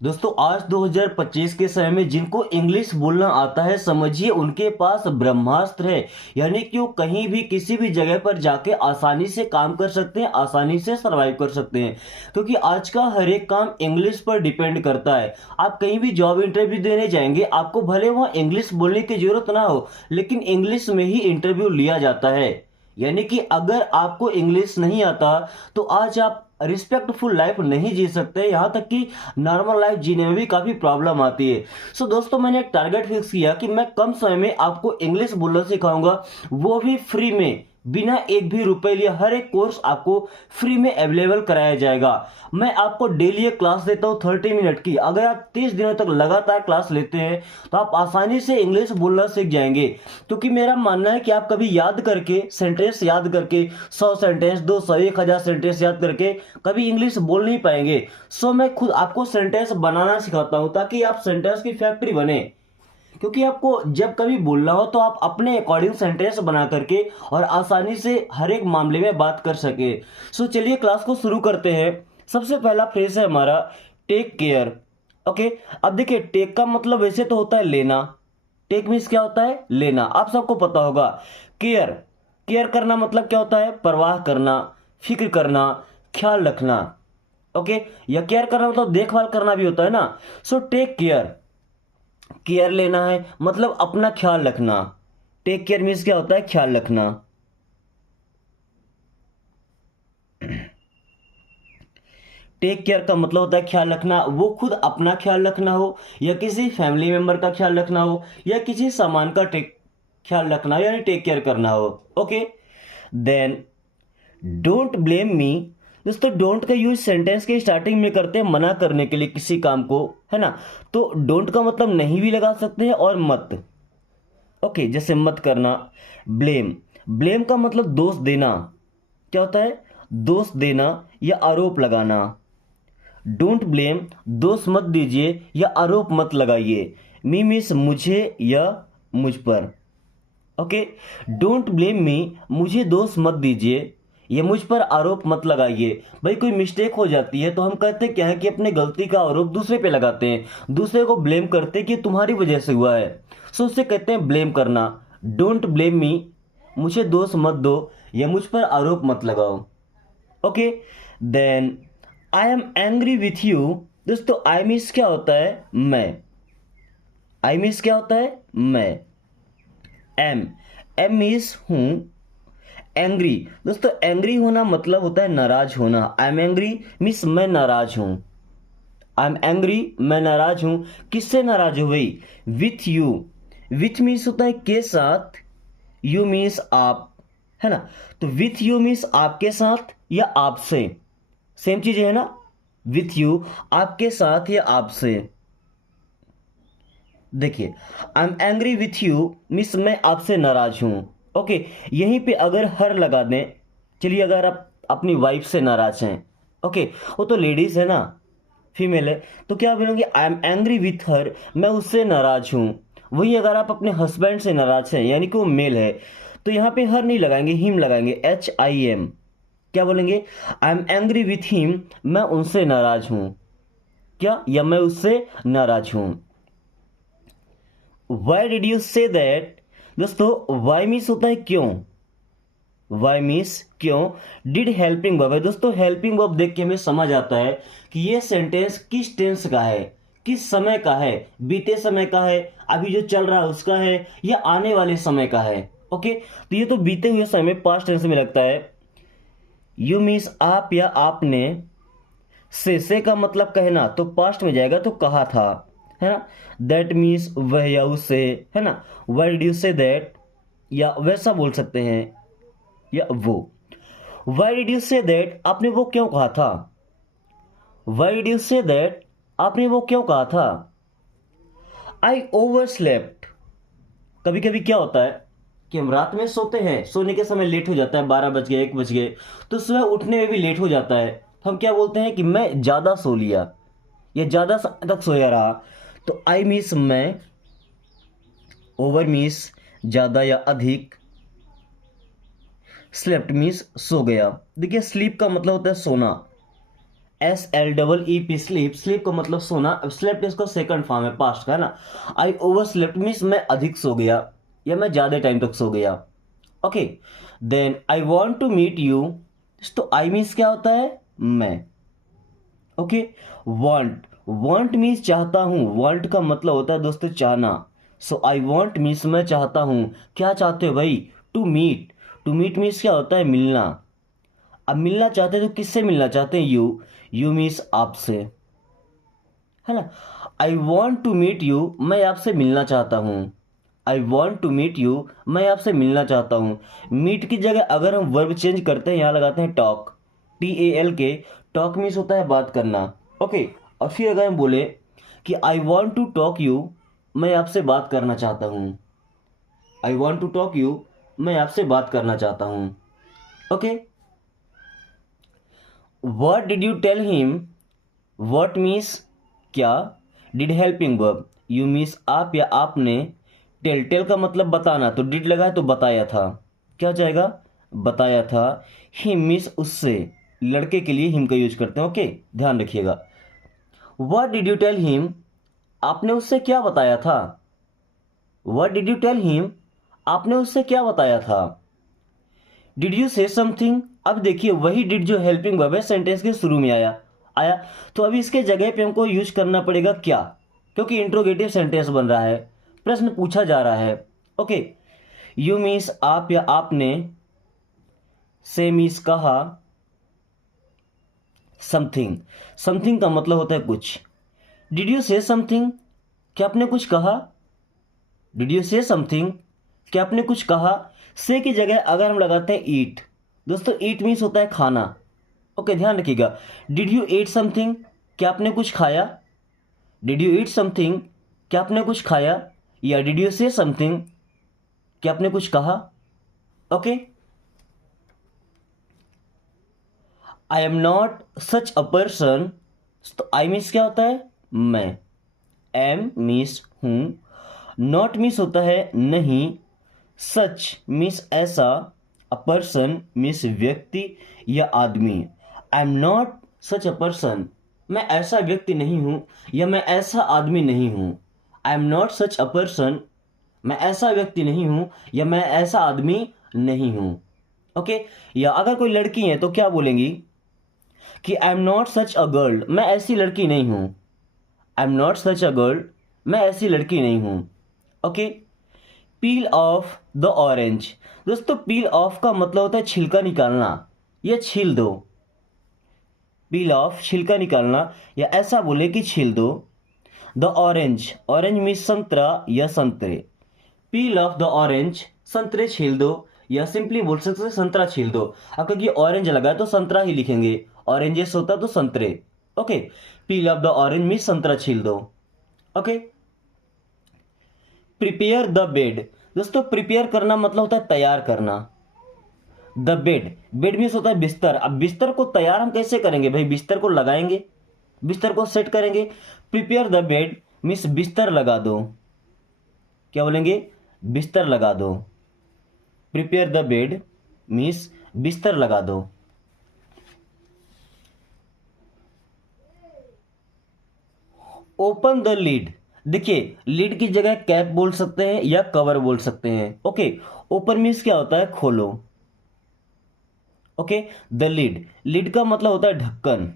दोस्तों आज 2025 के समय में जिनको इंग्लिश बोलना आता है समझिए उनके पास ब्रह्मास्त्र है। यानी कि वो कहीं भी किसी भी जगह पर जाके आसानी से काम कर सकते हैं, आसानी से सरवाइव कर सकते हैं। क्योंकि आज का हर एक काम इंग्लिश पर डिपेंड करता है। आप कहीं भी जॉब इंटरव्यू देने जाएंगे, आपको भले वहाँ इंग्लिश बोलने की जरूरत ना हो, लेकिन इंग्लिश में ही इंटरव्यू लिया जाता है। यानी कि अगर आपको इंग्लिश नहीं आता तो आज आप रिस्पेक्टफुल लाइफ नहीं जी सकते, यहाँ तक कि नॉर्मल लाइफ जीने में भी काफ़ी प्रॉब्लम आती है। सो दोस्तों मैंने एक टारगेट फिक्स किया कि मैं कम समय में आपको इंग्लिश बोलना सिखाऊंगा, वो भी फ्री में, बिना एक भी रुपए लिए। हर एक कोर्स आपको फ्री में अवेलेबल कराया जाएगा। मैं आपको डेली एक क्लास देता हूँ 30 मिनट की। अगर आप 30 दिनों तक लगातार क्लास लेते हैं तो आप आसानी से इंग्लिश बोलना सीख जाएंगे। क्योंकि मेरा मानना है कि आप कभी याद करके, सेंटेंस याद करके, 100 सेंटेंस, 200, 1000 सेंटेंस याद करके कभी इंग्लिश बोल नहीं पाएंगे। सो मैं खुद आपको सेंटेंस बनाना सिखाता हूँ ताकि आप सेंटेंस की फैक्ट्री बने। क्योंकि आपको जब कभी बोलना हो तो आप अपने अकॉर्डिंग सेंटेंस बना करके और आसानी से हर एक मामले में बात कर सके। सो चलिए क्लास को शुरू करते हैं। सबसे पहला फ्रेज है हमारा टेक केयर। ओके, अब देखिए टेक का मतलब वैसे तो होता है लेना। टेक मीन्स क्या होता है? लेना। आप सबको पता होगा। केयर, केयर करना मतलब क्या होता है? परवाह करना, फिक्र करना, ख्याल रखना। ओके, या केयर करना मतलब देखभाल करना भी होता है ना। सो टेक केयर, केयर लेना है मतलब अपना ख्याल रखना। टेक केयर मीन्स क्या होता है? ख्याल रखना। टेक केयर का मतलब होता है ख्याल रखना। वो खुद अपना ख्याल रखना हो, या किसी फैमिली मेंबर का ख्याल रखना हो, या किसी सामान का टेक ख्याल रखना हो, यानी टेक केयर करना हो। Okay, then don't blame me. दोस्तों डोंट का यूज सेंटेंस के स्टार्टिंग में करते हैं मना करने के लिए किसी काम को, है ना। तो डोंट का मतलब नहीं भी लगा सकते हैं और मत। ओके, जैसे मत करना। ब्लेम, ब्लेम का मतलब दोष देना। क्या होता है? दोष देना या आरोप लगाना। डोंट ब्लेम, दोष मत दीजिए या आरोप मत लगाइए। मी मीन्स मुझे या मुझ पर। ओके, डोंट ब्लेम मी, मुझे दोष मत दीजिए, ये मुझ पर आरोप मत लगाइए। भाई कोई मिस्टेक हो जाती है तो हम कहते क्या है कि अपने गलती का आरोप दूसरे पे लगाते हैं, दूसरे को ब्लेम करते हैं कि तुम्हारी वजह से हुआ है। सो उससे कहते हैं ब्लेम करना। डोंट ब्लेम मी, मुझे दोष मत दो या मुझ पर आरोप मत लगाओ। Okay, then I am angry with you. दोस्तों आई मीन्स क्या होता है? मैं। आई मीन्स क्या होता है? मैं। एम, एम मीन्स हूं। एंग्री, दोस्तों एंग्री होना मतलब होता है नाराज होना। आई एम एंग्री मीन्स मैं नाराज हूं। आई एम एंग्री, मैं नाराज हूं। किससे नाराज हो भाई? With you. विथ मीन्स होता है के साथ, यू मीन्स आप, है ना। तो विथ यू मीन्स आपके साथ या आपसे, सेम चीज है ना। विथ यू, आपके साथ या आपसे। देखिए आई am angry with you means मैं आपसे नाराज हूं। ओके, यहीं पे अगर हर लगा दें, चलिए अगर आप अपनी वाइफ से नाराज हैं, ओके, वो तो लेडीज है ना, फीमेल है, तो क्या बोलेंगे? आई एम एंग्री विथ हर, मैं उससे नाराज हूं। वही अगर आप अपने हस्बैंड से नाराज हैं, यानी कि वो मेल है, तो यहाँ पे हर नहीं लगाएंगे, हिम लगाएंगे, HIM। क्या बोलेंगे? आई एम एंग्री विथ हिम, मैं उनसे नाराज हूं। क्या? या मैं उससे नाराज हूं। Why did you say that. दोस्तों वाई मीन्स होता है क्यों। वाई मीन्स क्यों। डिड हेल्पिंग वर्ब है। दोस्तों हेल्पिंग वर्ब देख के हमें समझ आता है कि ये सेंटेंस किस टेंस का है, किस समय का है। बीते समय का है, अभी जो चल रहा है उसका है, या आने वाले समय का है। ओके, तो ये तो बीते हुए समय में पास्ट टेंस में लगता है। यू मीन्स आप या आपने। से का मतलब कहना, तो पास्ट में जाएगा तो कहा था, है ना। दैट मीन्स वह या उसे, है ना। Why did you say that, या वैसा बोल सकते हैं, या वो। Why did you say that, आपने वो क्यों कहा था। Why did you say that, आपने वो क्यों कहा था। आई ओवर स्लेप्ट। कभी कभी क्या होता है कि हम रात में सोते हैं, सोने के समय लेट हो जाता है, 12 बज गए, 1 बज गए, तो सुबह उठने में भी लेट हो जाता है। तो हम क्या बोलते हैं कि मैं ज्यादा सो लिया, या ज्यादा समय तक सोया रहा। तो आई मीन्स मैं, ओवर मीन्स ज्यादा या अधिक, स्लेप्ट मीन्स सो गया। देखिए स्लीप का मतलब होता है सोना, SLEEP स्लीप, स्लीप का मतलब सोना। अब स्लेप्ट इसका सेकंड फॉर्म है, पास्ट का है ना। आई ओवर स्लेप्ट मीन्स मैं अधिक सो गया या मैं ज्यादा टाइम तक सो गया। Okay, then I want to meet you, तो आई मीन्स क्या होता है, मैं। ओके, वांट, वांट मीन्स चाहता हूं, वांट का मतलब होता है दोस्तों चाहना। सो आई वांट मीन्स मैं चाहता हूं। क्या चाहते हो भाई, to meet, to meet means क्या होता है, मिलना। अब मिलना चाहते हैं तो किससे मिलना चाहते हैं, यू मीन्स आपसे, है ना। I want to meet you, मैं आपसे मिलना चाहता हूं। I want to meet you, मैं आपसे मिलना चाहता हूं। मीट की जगह अगर हम वर्ब चेंज करते हैं, यहां लगाते हैं टॉक, TALK। टॉक मीन्स होता है बात करना। ओके, और फिर अगर हम बोले कि I want to talk you, मैं आपसे बात करना चाहता हूं। I want to talk you, मैं आपसे बात करना चाहता हूं। Okay, what did you tell him, what means क्या, did helping verb, you means आप या आपने, टेल, टेल का मतलब बताना, तो डिड लगा है तो बताया था, क्या हो जाएगा, बताया था। हिम मीन्स उससे, लड़के के लिए हिम का यूज करते हैं। ओके, ध्यान रखिएगा। What did you tell him, आपने उससे क्या बताया था। What did you tell him, आपने उससे क्या बताया था। डिड यू से समथिंग, अब देखिए वही डिड जो हेल्पिंग वर्ब है सेंटेंस के शुरू में आया आया, तो अभी इसके जगह पे हमको यूज करना पड़ेगा क्या, क्योंकि इंट्रोगेटिव सेंटेंस बन रहा है, प्रश्न पूछा जा रहा है। ओके, यू मीन्स आप या आपने, से मीन्स कहा, समथिंग, समथिंग का मतलब होता है कुछ। डिड यू से समथिंग, क्या आपने कुछ कहा। डिड यू से समथिंग, क्या आपने कुछ कहा। से की जगह अगर हम लगाते हैं ईट, दोस्तों ईट मीन्स होता है खाना। ओके, ध्यान रखिएगा। डिड यू ईट समथिंग, क्या आपने कुछ खाया। डिड यू ईट समथिंग, क्या आपने कुछ खाया, या डिड यू से समथिंग, क्या आपने कुछ कहा। Okay, I am not such a person, तो आई मीन्स क्या होता है, मैं। एम मीन्स हूं, नॉट मीन्स होता है नहीं, सच मीन्स ऐसा, अ पर्सन मीन्स व्यक्ति या आदमी। I am not such a person, मैं ऐसा व्यक्ति नहीं हूं या मैं ऐसा आदमी नहीं हूं। I am not such a person, मैं ऐसा व्यक्ति नहीं हूं या मैं ऐसा आदमी नहीं हूं। ओके, या अगर कोई लड़की है तो क्या बोलेंगी कि I am not such a girl, मैं ऐसी लड़की नहीं हूं। I am not such a girl, मैं ऐसी लड़की नहीं हूं। Okay, peel of the orange, दोस्तों पील ऑफ का मतलब होता है छिलका निकालना या छील दो। पील ऑफ छिलका निकालना, या ऐसा बोले कि छील दो। द ऑरेंज, ऑरेंज मीन्स संतरा या संतरे। पील ऑफ द ऑरेंज, संतरे छील दो, या सिंपली बोल सकते हैं संतरा छील दो। अब क्योंकि ऑरेंज लगा है तो संतरा ही लिखेंगे, ऑरेंजेस होता तो संतरे। Okay, peel of the orange means संतरा छील दो। ओके, प्रिपेयर द बेड, दोस्तों प्रिपेयर करना मतलब होता है तैयार करना। द बेड, बेड मीन्स होता है बिस्तर। अब बिस्तर को तैयार हम कैसे करेंगे भाई, बिस्तर को लगाएंगे, बिस्तर को सेट करेंगे। प्रिपेयर द बेड मीन्स बिस्तर लगा दो, क्या बोलेंगे, बिस्तर लगा दो। प्रिपेयर द बेड मीन्स बिस्तर लगा दो। ओपन द लीड, देखिए लीड की जगह कैप बोल सकते हैं या कवर बोल सकते हैं। ओके, ओपन मीन्स क्या होता है, खोलो। ओके, द लीड, लीड का मतलब होता है ढक्कन,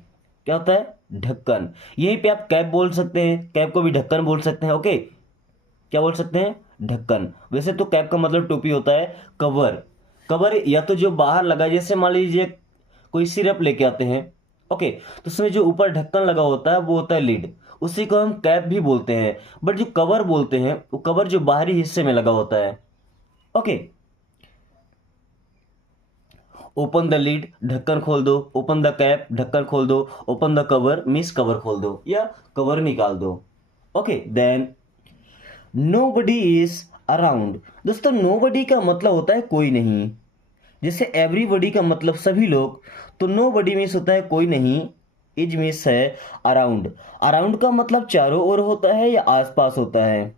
क्या होता है, ढक्कन। यहीं पे आप कैप बोल सकते हैं, कैप को भी ढक्कन बोल सकते हैं। ओके, क्या बोल सकते हैं, ढक्कन। वैसे तो कैप का मतलब टोपी होता है। कवर, कवर या तो जो बाहर लगा, जैसे मान लीजिए कोई सिरप लेके आते हैं, ओके, तो उसमें जो ऊपर ढक्कन लगा होता है वो होता है लिड, उसी को हम कैप भी बोलते हैं। बट जो कवर बोलते हैं वो कवर जो बाहरी हिस्से में लगा होता है। ओके, ओपन द लीड, ढक्कन खोल दो। ओपन द कैप, ढक्कन खोल दो। Open the cover means cover खोल दो या कवर निकाल दो। Okay, then nobody is around, दोस्तों नोबडी का मतलब होता है कोई नहीं। जैसे एवरीबडी का मतलब सभी लोग, तो नोबडी मीन्स होता है कोई नहीं। इज मीन्स है अराउंड, अराउंड का मतलब चारों ओर होता है या आसपास होता है।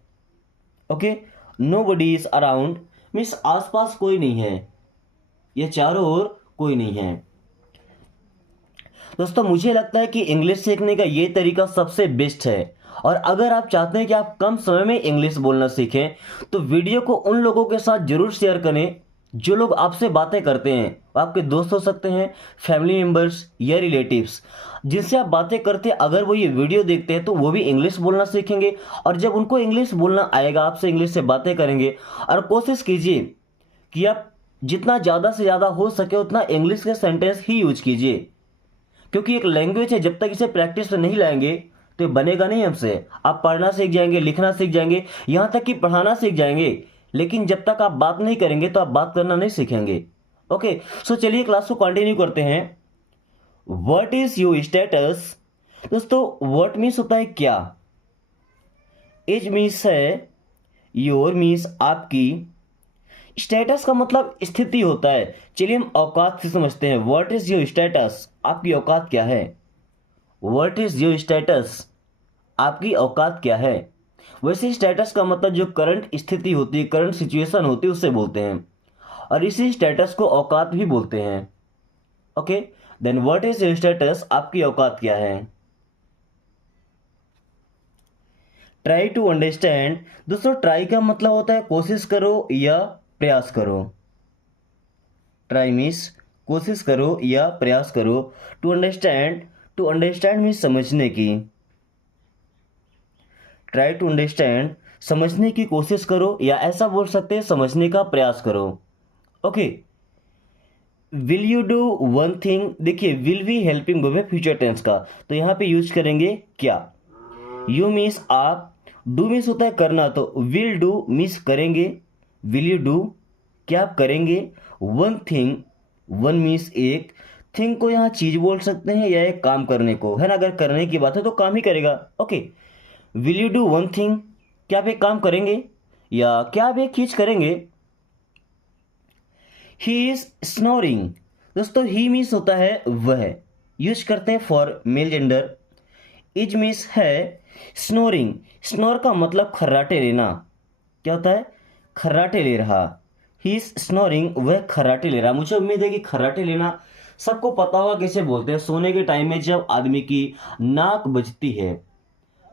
Okay, nobody is around means आसपास कोई नहीं है या चारों ओर कोई नहीं है। दोस्तों मुझे लगता है कि इंग्लिश सीखने का ये तरीका सबसे बेस्ट है। और अगर आप चाहते हैं कि आप कम समय में इंग्लिश बोलना सीखें तो वीडियो को उन लोगों के साथ जरूर शेयर करें जो लोग आपसे बातें करते हैं। आपके दोस्त हो सकते हैं, फैमिली मेम्बर्स या रिलेटिव्स, जिनसे आप बातें करते हैं, अगर वो ये वीडियो देखते हैं तो वो भी इंग्लिश बोलना सीखेंगे। और जब उनको इंग्लिश बोलना आएगा, आपसे इंग्लिश से बातें करेंगे। और कोशिश कीजिए कि आप जितना ज़्यादा से ज़्यादा हो सके उतना इंग्लिश के सेंटेंस ही यूज कीजिए, क्योंकि एक लैंग्वेज है, जब तक इसे प्रैक्टिस में नहीं लाएंगे तो ये बनेगा नहीं हमसे। आप पढ़ना सीख जाएंगे, लिखना सीख जाएंगे, यहाँ तक कि पढ़ाना सीख जाएंगे, लेकिन जब तक आप बात नहीं करेंगे तो आप बात करना नहीं सीखेंगे। ओके, सो चलिए क्लास को कंटिन्यू करते हैं। What is your status? दोस्तों व्हाट मीन्स होता है क्या, इज मीन्स है, योर मीन्स आपकी, स्टेटस का मतलब स्थिति होता है। चलिए हम औकात से समझते हैं। What is your status? आपकी औकात क्या है? What is your status? आपकी औकात क्या है? वैसे स्टेटस का मतलब जो करंट स्थिति होती है, करंट सिचुएशन होती है, उससे बोलते हैं। और इसी स्टेटस को औकात भी बोलते हैं। Okay, then what is your status? आपकी औकात क्या है? Try to understand. दोस्तों ट्राई का मतलब होता है कोशिश करो या प्रयास करो। ट्राई मीन्स कोशिश करो या प्रयास करो। To understand, to understand means समझने की। ट्राई टू अंडरस्टैंड, समझने की कोशिश करो, या ऐसा बोल सकते हैं समझने का प्रयास करो। Okay, will you do one thing. देखिए विल भी हेल्पिंग वर्ब है फ्यूचर टेंस का, तो यहां पे यूज करेंगे क्या। यू मीन्स आप, डू मीन्स होता है करना, तो विल डू मीन्स करेंगे। विल यू डू, क्या आप करेंगे। वन थिंग, वन मीन्स एक, थिंग को यहाँ चीज बोल सकते हैं या एक काम करने को, है ना। अगर करने की बात है तो काम ही करेगा। Okay, will you do one thing, क्या आप एक काम करेंगे या क्या आप एक चीज करेंगे। He is snoring. दोस्तों ही मीन्स होता है वह, यूज करते हैं for male gender. Is means है, स्नोरिंग, स्नोर का मतलब खर्राटे लेना। क्या होता है? खर्राटे ले रहा। ही इज स्नोरिंग, वह खर्राटे ले रहा। मुझे उम्मीद है कि खर्राटे लेना सबको पता होगा कैसे बोलते हैं। सोने के टाइम में जब आदमी की नाक बजती है,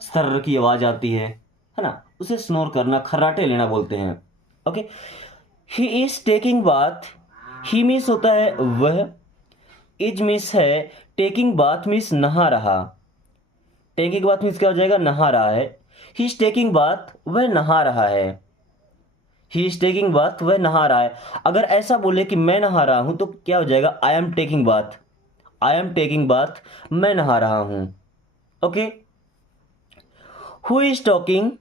सर्र की आवाज आती है ना, उसे स्नोर करना, खर्राटे लेना बोलते हैं। Okay, he is taking bath. He means होता है वह, इज मीन्स है, टेकिंग बाथ मीन्स नहा रहा। टेकिंग बाथ मीन्स क्या हो जाएगा? नहा रहा है। ही इज टेकिंग बाथ, वह नहा रहा है। ही इज टेकिंग बाथ, वह नहा रहा है। अगर ऐसा बोले कि मैं नहा रहा हूं तो क्या हो जाएगा? I am taking bath. I am taking bath, मैं नहा रहा हूं। Okay, who is talking.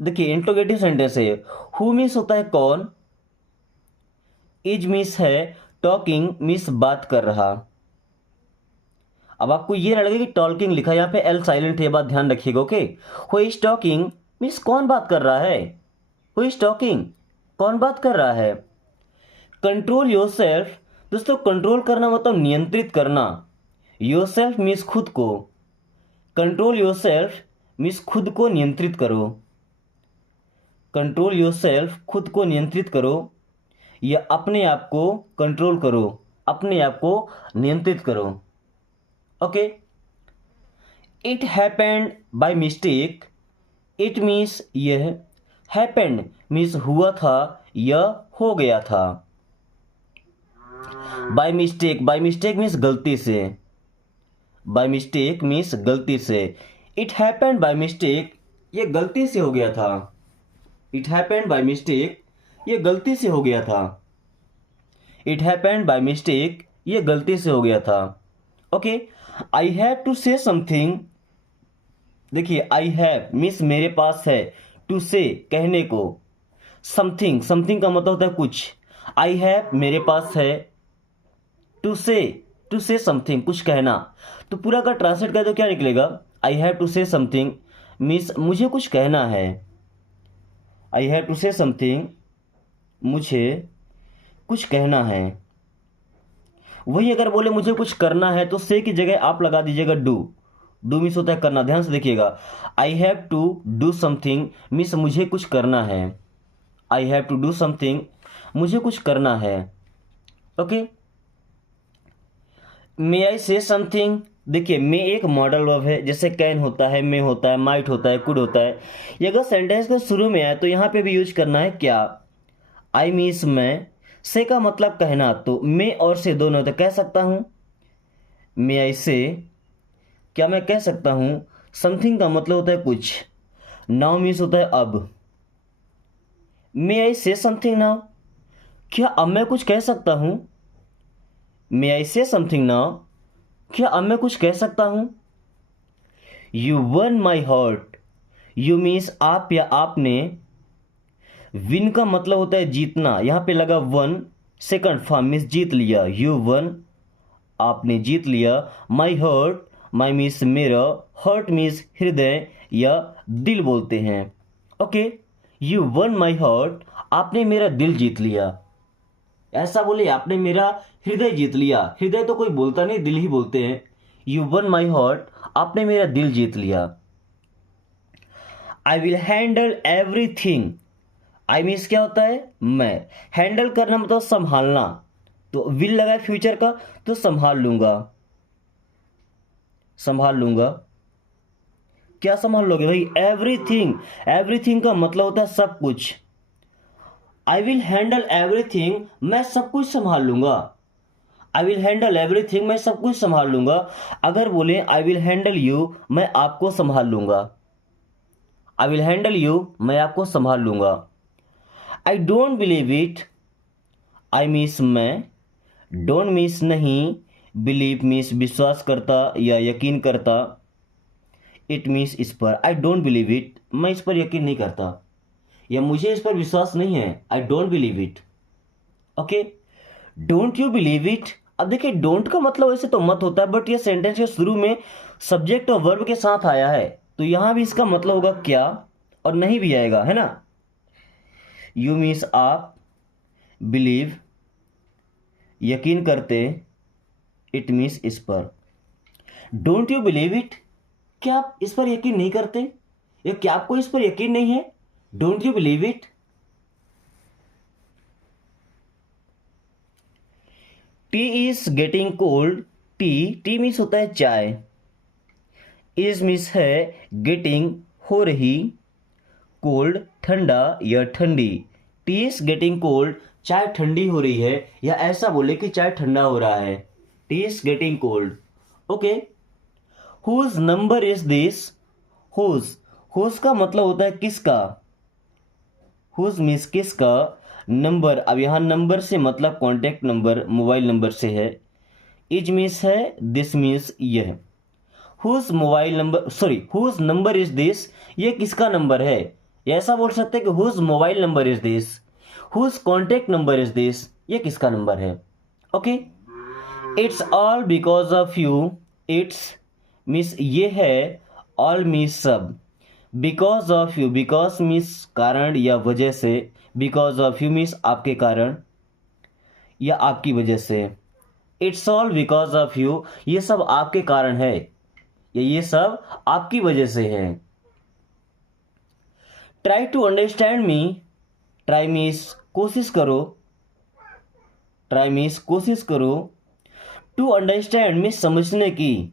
देखिए इंट्रोगेटिव सेंटेंस है। हु मीन्स होता है कौन, इज मीन्स है, टॉकिंग मीन्स बात कर रहा। अब आपको ये ना लगे कि टॉकिंग लिखा है, यहाँ पे एल साइलेंट है, बात ध्यान रखिएगा। Okay, who is talking means कौन बात कर रहा है। हु इज टॉकिंग, कौन बात कर रहा है। Control your self. दोस्तों कंट्रोल करना मतलब नियंत्रित करना। योर सेल्फ मीन्स खुद को। कंट्रोल योर सेल्फ मीन्स खुद को नियंत्रित करो। कंट्रोल योर सेल्फ, खुद को नियंत्रित करो, या अपने आप को कंट्रोल करो, अपने आप को नियंत्रित करो। Okay, it happened by mistake. It means यह, हैपेंड मीन्स हुआ था या हो गया था। By mistake, by mistake means गलती से। बाय मिस्टेक मीन्स गलती से। इट हैपेंड बाय मिस्टेक, ये गलती से हो गया था। इट हैपेंड बाय मिस्टेक, ये गलती से हो गया था। इट हैपेंड बाय मिस्टेक, ये गलती से हो गया था। Okay, I have to say something. देखिए आई हैव मीन्स मेरे पास है, टू से कहने को, समथिंग, समथिंग का मतलब होता है कुछ। आई हैव मेरे पास है, टू से समथिंग कुछ कहना। तो पूरा का ट्रांसलेट कर दो, क्या निकलेगा? I have to say something means मुझे कुछ कहना है। I have to say something, मुझे कुछ कहना है। वही अगर बोले मुझे कुछ करना है तो से की जगह आप लगा दीजिएगा डू। डू मीन्स होता है करना, ध्यान से देखिएगा। I have to do something means मुझे कुछ करना है। I have to do something, मुझे कुछ करना है। ओके, मे आई से समथिंग, देखिए मे एक मॉडल वर्ब है, जैसे कैन होता है, मे होता है, माइट होता है, कुड होता है। ये अगर सेंटेंस के शुरू में आए तो यहाँ पे भी यूज करना है क्या, आई मीस मैं। से का मतलब कहना, तो मे और से दोनों तो कह सकता हूँ मे आई से, क्या मैं कह सकता हूँ। समथिंग का मतलब होता है कुछ, नाउ मीन्स होता है अब। मे आई से समथिंग नाउ, क्या अब मैं कुछ कह सकता हूँ। मे आई से समथिंग नाउ, क्या अब मैं कुछ कह सकता हूँ। You one my heart, you means आप या आपने। विन का मतलब होता है जीतना, यहां पे लगा वन, सेकंड फॉर्म मीन्स जीत लिया, यू वन आपने जीत लिया। माई हार्ट, माई मीन्स मेरा, हार्ट मीन्स हृदय या दिल बोलते हैं। Okay, you one my heart, आपने मेरा दिल जीत लिया। ऐसा बोले आपने मेरा हृदय जीत लिया, हृदय तो कोई बोलता नहीं, दिल ही बोलते हैं। यू वन माई हार्ट, आपने मेरा दिल जीत लिया। I will handle everything, I means क्या होता है मैं, हैंडल करना मतलब संभालना, तो विल लगा है फ्यूचर का, तो संभाल लूंगा, संभाल लूंगा। क्या संभाल लोगे भाई, एवरीथिंग, एवरीथिंग का मतलब होता है सब कुछ। आई विल हैंडल एवरीथिंग, मैं सब कुछ संभाल लूंगा। आई विल हैंडल एवरीथिंग, मैं सब कुछ संभाल लूंगा। अगर बोले आई विल हैंडल यू, मैं आपको संभाल लूंगा। आई विल हैंडल यू, मैं आपको संभाल लूंगा। I don't believe it, I means मैं, डोंट मीन्स नहीं, बिलीव मीन्स विश्वास करता या यकीन करता, इट मीन्स इस पर। आई डोंट बिलीव इट, मैं इस पर यकीन नहीं करता या मुझे इस पर विश्वास नहीं है। I don't believe it. Okay, don't you believe it. अब देखिए डोंट का मतलब वैसे तो मत होता है, बट ये सेंटेंस के शुरू में सब्जेक्ट और वर्ब के साथ आया है, तो यहां भी इसका मतलब होगा क्या, और नहीं भी आएगा, है ना। यू मीन्स आप, बिलीव यकीन करते, इट मीन्स इस पर। डोंट यू बिलीव इट, क्या आप इस पर यकीन नहीं करते, या क्या आपको इस पर यकीन नहीं है। Don't you believe it. T is getting cold, T, T means होता है चाय, इज मीन्स है गेटिंग हो रही, कोल्ड ठंडा या ठंडी। टी इज गेटिंग कोल्ड, चाय ठंडी हो रही है, या ऐसा बोले कि चाय ठंडा हो रहा है। Tea is getting cold. Okay, whose number is this, whose, whose का मतलब होता है किसका, हुज मीन्स किसका, नंबर, अब यहां नंबर से मतलब कॉन्टेक्ट नंबर, मोबाइल नंबर से है। इज मीन्स है, दिस मीन्स यह। Whose mobile number, sorry whose number is this, ये किसका नंबर है, या ऐसा बोल सकते हैं कि whose mobile number is this, whose contact number is this, ये किसका नंबर है। Okay, it's all because of you, it's means ये है, ऑल मीन्स सब, because of you, because means कारण या वजह से, बिकॉज ऑफ यू मीन्स आपके कारण या आपकी वजह से। It's all because of you, ये सब आपके कारण है या ये सब आपकी वजह से है। Try to understand me, try means कोशिश करो, ट्राई मीन्स कोशिश करो। टू अंडरस्टैंड मीन्स समझने की,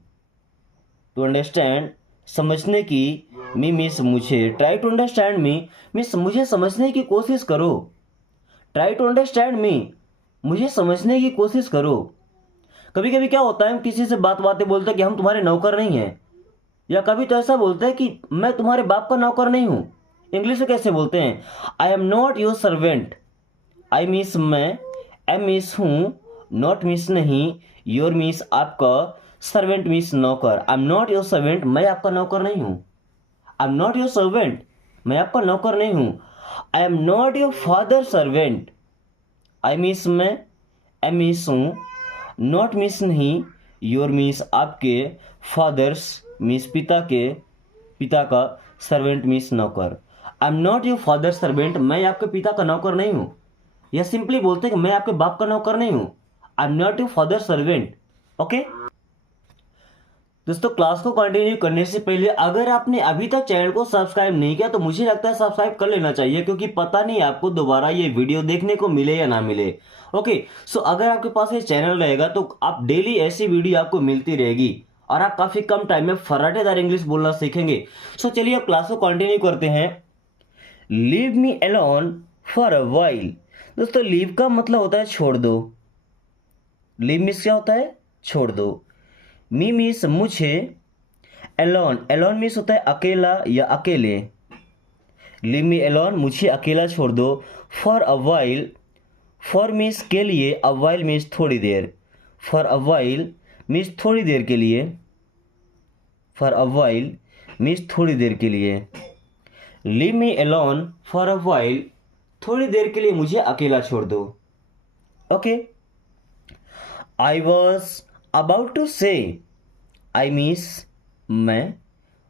टू अंडरस्टैंड समझने की, मी मीन्स मुझे। Try to understand me means मुझे समझने की कोशिश करो। ट्राई टू अंडरस्टैंड मी, मुझे समझने की कोशिश करो। कभी कभी क्या होता है, हम किसी से बात बातें बोलते हैं कि हम तुम्हारे नौकर नहीं हैं, या कभी तो ऐसा बोलते हैं कि मैं तुम्हारे बाप का नौकर नहीं हूं। इंग्लिश में कैसे बोलते हैं, I am not your servant, I means मैं, एम मीन्स हूं, नॉट मीन्स नहीं, योर मीन्स आपका, सर्वेंट मीन्स नौकर। I am not your servant, मैं आपका नौकर नहीं हूं। I am not your servant, मैं आपका नौकर नहीं हूं। I am not your father servant, I means मैं, एम मीन्स हूं, नॉट मीन्स नहीं, योर मीन्स आपके, फादर्स मीन्स पिता के, पिता का, सर्वेंट मीन्स नौकर। I am not your father servant, मैं आपके पिता का नौकर नहीं हूं, या सिंपली बोलते हैं कि मैं आपके बाप का नौकर नहीं हूं। I am not your father servant. Okay, दोस्तों क्लास को कंटिन्यू करने से पहले अगर आपने अभी तक चैनल को सब्सक्राइब नहीं किया तो मुझे लगता है सब्सक्राइब कर लेना चाहिए, क्योंकि पता नहीं आपको दोबारा ये वीडियो देखने को मिले या ना मिले। ओके, सो अगर आपके पास ये चैनल रहेगा तो आप डेली ऐसी वीडियो आपको मिलती रहेगी और आप काफ़ी कम टाइम में फर्राटेदार इंग्लिश बोलना सीखेंगे। सो चलिए अब क्लास को कंटिन्यू करते हैं। Leave me alone for a while. दोस्तों लीव का मतलब होता है छोड़ दो। लीव मीन्स क्या होता है? छोड़ दो। मी मीन्स मुझे। एलोन, एलोन मीन्स होता है अकेला या अकेले। लीव मी एलोन, मुझे अकेला छोड़ दो। For a while, for means के लिए, अ वाइल मीन्स थोड़ी देर। फॉर अ वाइल मीन्स थोड़ी देर के लिए। फॉर अ वाइल मीन्स थोड़ी देर के लिए। Leave me alone for a while, थोड़ी देर के लिए मुझे अकेला छोड़ दो। Okay, I was about to say, I means मैं,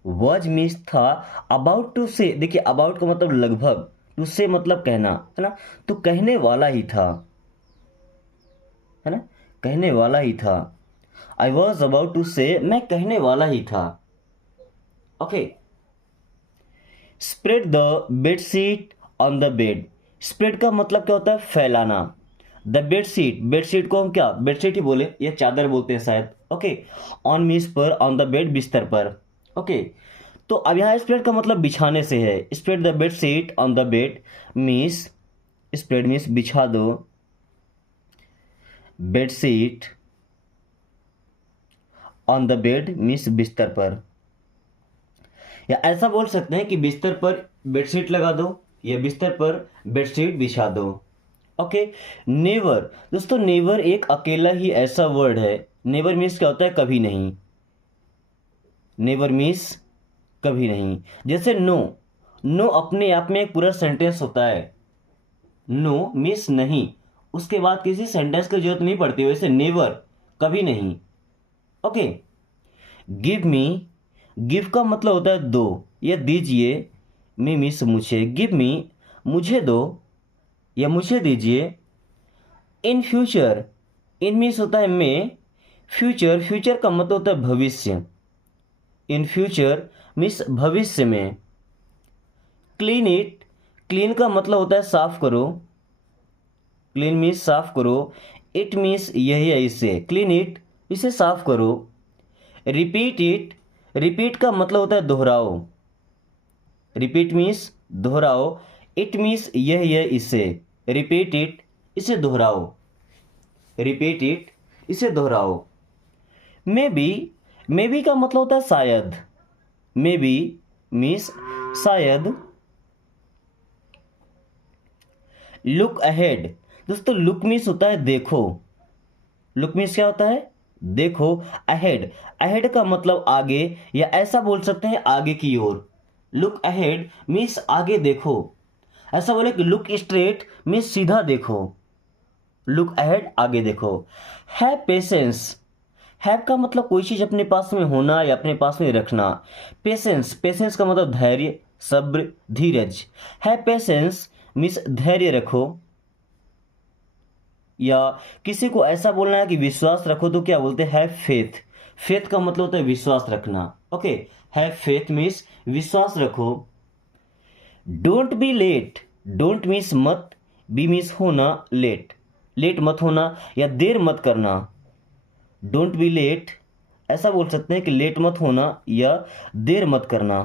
वॉज मीन्स था, अबाउट टू से, देखिए अबाउट का मतलब लगभग, टू से मतलब कहना, है ना, तो कहने वाला ही था, है ना, कहने वाला ही था। आई वॉज अबाउट टू से, मैं कहने वाला ही था। Okay, spread the bedsheet on the bed. Spread का मतलब क्या होता है? फैलाना। द बेडशीट, बेडशीट को हम क्या बेडशीट ही बोले या चादर बोलते हैं शायद। ओके, ऑन मीन्स पर, ऑन द बेड बिस्तर पर। ओके, तो अब यहाँ स्प्रेड का मतलब बिछाने से है। Spread the bedsheet on the bed means, spread means बिछा दो bedsheet, on the bed means बिस्तर पर, या ऐसा बोल सकते हैं कि बिस्तर पर बेडशीट लगा दो या बिस्तर पर बेडशीट बिछा दो। Okay, never. दोस्तों नेवर एक अकेला ही ऐसा वर्ड है। नेवर मीन्स क्या होता है? कभी नहीं। नेवर मीन्स कभी नहीं। जैसे नो, नो अपने आप में एक पूरा सेंटेंस होता है। नो मीन्स नहीं, उसके बाद किसी सेंटेंस की जरूरत नहीं पड़ती। वैसे नेवर कभी नहीं। ओके, गिव मी, गिव का मतलब होता है दो या दीजिए। मी मीन्स मुझे, गिव मी मुझे दो या मुझे दीजिए। इन फ्यूचर, इन मीन्स होता है में, फ्यूचर, फ्यूचर का मतलब होता है भविष्य। इन फ्यूचर मीन्स भविष्य में। क्लीन इट, क्लीन का मतलब होता है साफ करो। क्लीन मीन्स साफ करो। इट मीन्स यही है, इसे क्लीन इट, इसे साफ करो। रिपीट इट, रिपीट का मतलब होता है दोहराओ। रिपीट मीन्स दोहराओ। इट मीन्स यही है, इसे। रिपीट इट, इसे दोहराओ। रिपीट इट, इसे दोहराओ। मे बी, मे बी का मतलब होता है शायद। मे बी मीन्स शायद। लुक अहेड, दोस्तों लुक मीन्स होता है देखो। लुक मीन्स क्या होता है? देखो। अहेड, अहेड का मतलब आगे, या ऐसा बोल सकते हैं आगे की ओर। लुक अहेड मीन्स आगे देखो। ऐसा बोले कि लुक स्ट्रेट मीन्स सीधा देखो। लुक अहेड आगे देखो। हैव पेशेंस, हैव का मतलब कोई चीज अपने पास में होना या अपने पास में रखना। पेशेंस, पेशेंस का मतलब धैर्य, सब्र, धीरज। हैव पेशेंस मीन्स धैर्य रखो। या किसी को ऐसा बोलना है कि विश्वास रखो तो क्या बोलते हैं? Have faith. फेथ का मतलब होता है विश्वास रखना। ओके, हैव फेथ मीन्स विश्वास रखो। Don't be late, don't means मत, बी मीन्स होना, लेट, लेट मत होना या देर मत करना। डोंट बी लेट, ऐसा बोल सकते हैं कि लेट मत होना या देर मत करना।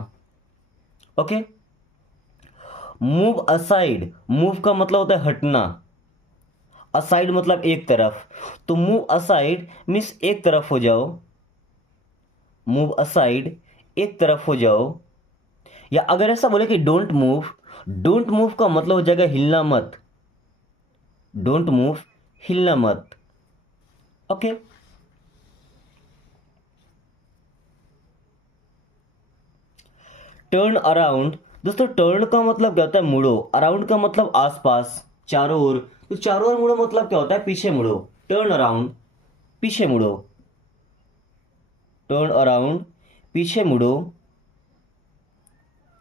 ओके, मूव असाइड, मूव का मतलब होता है हटना। असाइड मतलब एक तरफ, तो मूव असाइड मीन्स एक तरफ हो जाओ। मूव असाइड, एक तरफ हो जाओ। या अगर ऐसा बोले कि डोंट मूव, डोंट मूव का मतलब हो जाएगा हिलना मत। डोंट मूव, हिलना मत। ओके, टर्न अराउंड, दोस्तों टर्न का मतलब क्या होता है? मुड़ो। अराउंड का मतलब आसपास, चारों ओर। तो चारों ओर मुड़ो मतलब क्या होता है? पीछे मुड़ो। टर्न अराउंड, पीछे मुड़ो। टर्न अराउंड, पीछे मुड़ो।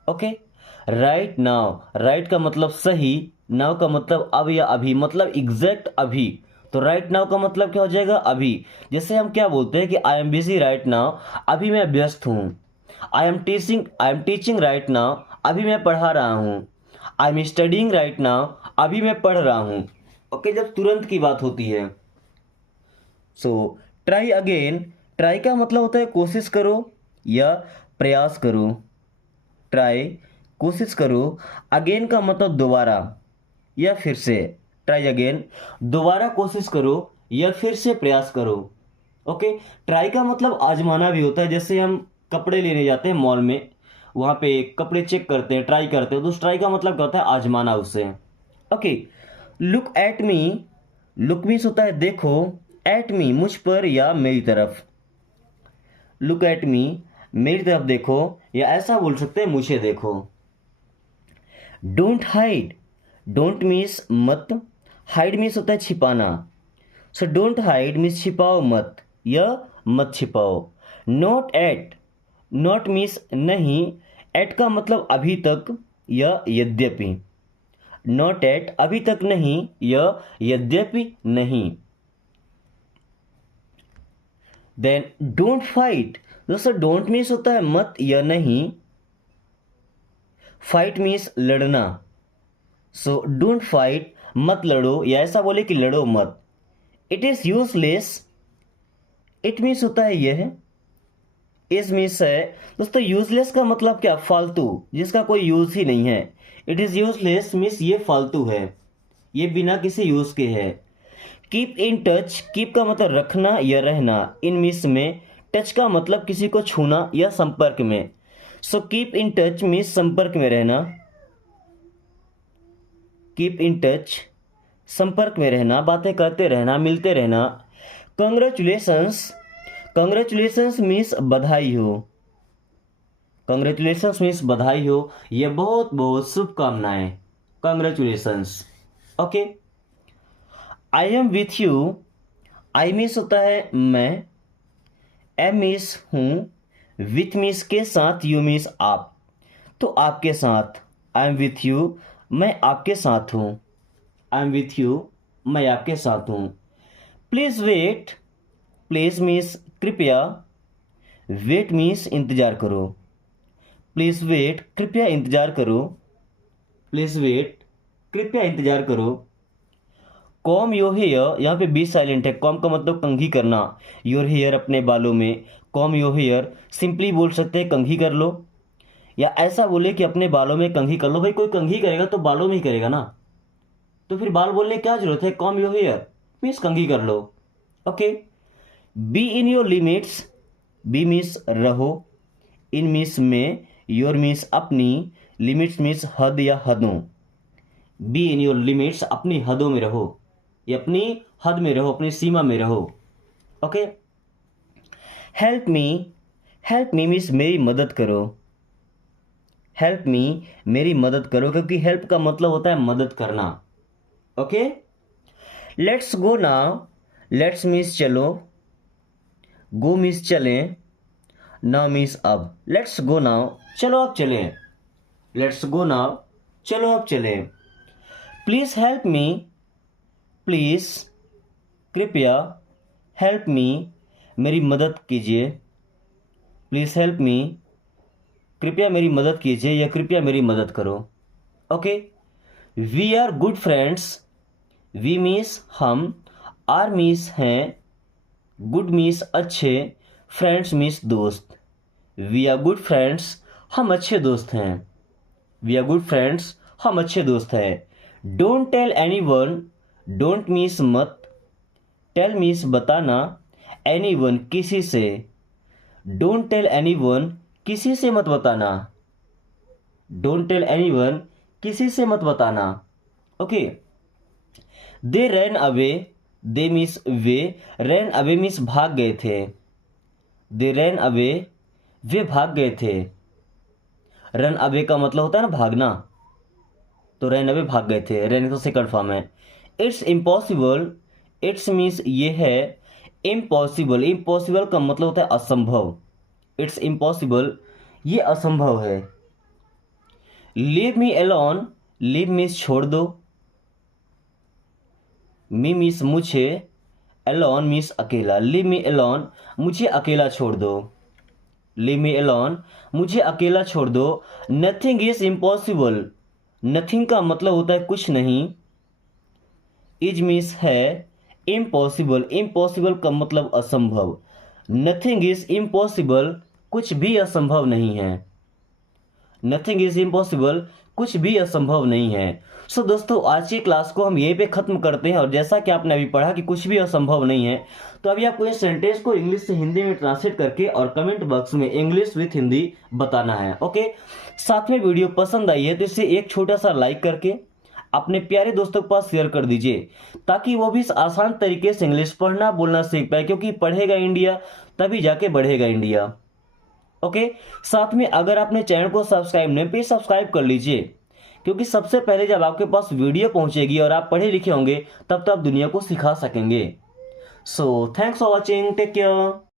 ओके, राइट नाउ, राइट का मतलब सही, नाउ का मतलब अब या अभी, मतलब एग्जैक्ट अभी। तो राइट नाउ का मतलब क्या हो जाएगा, अभी। जैसे हम क्या बोलते हैं कि I am busy right now, अभी मैं व्यस्त हूँ। I am teaching right now, अभी मैं पढ़ा रहा हूँ। I am studying right now, अभी मैं पढ़ रहा हूँ। ओके, जब तुरंत की बात होती है। सो ट्राई अगेन, ट्राई का मतलब होता है कोशिश करो या प्रयास करो। ट्राई कोशिश करो, अगेन का मतलब दोबारा या फिर से। ट्राई अगेन दोबारा कोशिश करो या फिर से प्रयास करो। ओके, ट्राई का मतलब आजमाना भी होता है। जैसे हम कपड़े लेने जाते हैं मॉल में, वहाँ पे कपड़े चेक करते हैं, ट्राई करते हैं, तो उस ट्राई का मतलब क्या होता है, आजमाना उसे। Okay, look at me, look means होता है देखो, एट मी मुझ पर या मेरी तरफ। लुक एट मी मेरी तरफ देखो, या ऐसा बोल सकते हैं मुझे देखो। डोंट हाइड, डोंट मीन्स मत, हाइड मीन्स होता है छिपाना। सो डोंट हाइड मीन्स छिपाओ मत या मत छिपाओ। नॉट एट, नॉट मीन्स नहीं, एट का मतलब अभी तक या यद्यपि। नॉट एट अभी तक नहीं या यद्यपि नहीं। देन डोंट फाइट, दोस्तों डोंट मीन्स होता है मत या नहीं, फाइट मीन्स लड़ना। सो डोंट फाइट मत लड़ो, या ऐसा बोले कि लड़ो मत। It is useless, it means होता है यह, इज मीन्स है। दोस्तों यूजलेस का मतलब क्या, फालतू, जिसका कोई यूज ही नहीं है। इट इज यूजलेस मीन्स ये फालतू है, ये बिना किसी यूज के है। कीप इन टच, कीप का मतलब रखना या रहना, इन मीन्स में, टच का मतलब किसी को छूना या संपर्क में। So keep in touch means संपर्क में रहना। कीप इन टच संपर्क में रहना, बातें करते रहना, मिलते रहना। कंग्रेचुलेशंस, कंग्रेचुलेशंस मीन्स बधाई हो। कंग्रेचुलेशंस मीन्स बधाई हो, ये बहुत बहुत शुभकामनाएं। Congratulations. Okay, I am with you, I means होता है मैं, एम मीन्स हूँ, विथ मीन्स के साथ, यू मीन्स आप, तो आपके साथ। आई एम विथ यू, मैं आपके साथ हूँ। आई एम विथ यू, मैं आपके साथ हूँ। प्लीज़ वेट, प्लीज़ मीन्स कृपया, वेट मीन्स इंतज़ार करो। प्लीज़ वेट कृपया इंतज़ार करो। प्लीज़ वेट कृपया इंतज़ार करो। कॉम योर हेयर, यहाँ पे बी साइलेंट है। कॉम का मतलब कंघी करना, योर हेयर अपने बालों में। कॉम योर हेयर सिंपली बोल सकते हैं कंघी कर लो, या ऐसा बोले कि अपने बालों में कंघी कर लो। भाई कोई कंघी करेगा तो बालों में ही करेगा ना, तो फिर बाल बोलने की क्या जरूरत है। कॉम योर हेयर मीन्स कंघी कर लो। Okay, be in your limits, be means रहो, इन मीन्स में, योर मीन्स अपनी, लिमिट्स मीन्स हद या हदों। बी इन योर लिमिट्स अपनी हदों में रहो, या अपनी हद में रहो, अपनी सीमा में रहो। Okay, help me, help me means मेरी मदद करो। हेल्प मी मेरी मदद करो, क्योंकि हेल्प का मतलब होता है मदद करना। Okay, let's go now, let's means चलो, गो मीन्स चलें, नाउ मीन्स अब। लेट्स गो नाउ, चलो अब चलें। लेट्स गो नाउ, चलो अब चलें। प्लीज हेल्प मी, प्लीज कृपया, हेल्प मी मेरी मदद कीजिए। प्लीज हेल्प मी कृपया मेरी मदद कीजिए, या कृपया मेरी मदद करो। Okay, we are good friends, we means हम, आर मीन्स हैं, गुड मीन्स अच्छे, फ्रेंड्स मीन्स दोस्त। वी आर गुड फ्रेंड्स, हम अच्छे दोस्त हैं। वी आर गुड फ्रेंड्स, हम अच्छे दोस्त हैं। Don't tell anyone, don't means मत, टेल मीन्स बताना, एनी वन किसी से। डोंट टेल एनी वन किसी से मत बताना। डोंट टेल एनी वन किसी से मत बताना। ओके, दे रैन अवे, दे मीन्स वे, रैन अवे मीन्स भाग गए थे। दे रैन अवे वे भाग गए थे। रन अवे का मतलब होता है ना भागना, तो रैन अवे भाग गए थे, रैन का सेकंड फॉर्म है। इट्स इम्पॉसिबल, इट्स मीन्स ये है, इम्पॉसिबल, इम्पॉसिबल का मतलब होता है असंभव। इट्स इम्पॉसिबल ये असंभव है। Leave me alone, leave means छोड़ दो, मी मीन्स मुझे, एलोन मीन्स अकेला, लीव मी एलोन मुझे अकेला छोड़ दो, लीव मी एलोन मुझे अकेला छोड़ दो। नथिंग इज इम्पॉसिबल, नथिंग का मतलब होता है कुछ नहीं, इज मीन्स है, इम्पॉसिबल, इम्पॉसिबल का मतलब असंभव, नथिंग इज इम्पॉसिबल कुछ भी असंभव नहीं है, नथिंग इज इम्पॉसिबल कुछ भी असंभव नहीं है। सो दोस्तों आज की क्लास को हम यहीं पे खत्म करते हैं और जैसा कि आपने अभी पढ़ा कि कुछ भी असंभव नहीं है, तो अभी आपको इस सेंटेंस को इंग्लिश से हिंदी में ट्रांसलेट करके और कमेंट बॉक्स में इंग्लिश विथ हिंदी बताना है। ओके, साथ में वीडियो पसंद आई है तो इसे एक छोटा सा लाइक करके अपने प्यारे दोस्तों के पास शेयर कर दीजिए, ताकि वो भी इस आसान तरीके से इंग्लिश पढ़ना बोलना सीख पाए, क्योंकि पढ़ेगा इंडिया तभी जाके बढ़ेगा इंडिया। ओके, साथ में अगर आपने चैनल को सब्सक्राइब नहीं किया सब्सक्राइब कर लीजिए, क्योंकि सबसे पहले जब आपके पास वीडियो पहुंचेगी और आप पढ़े लिखे होंगे तब तो आप दुनिया को सिखा सकेंगे। So thanks for watching, take care.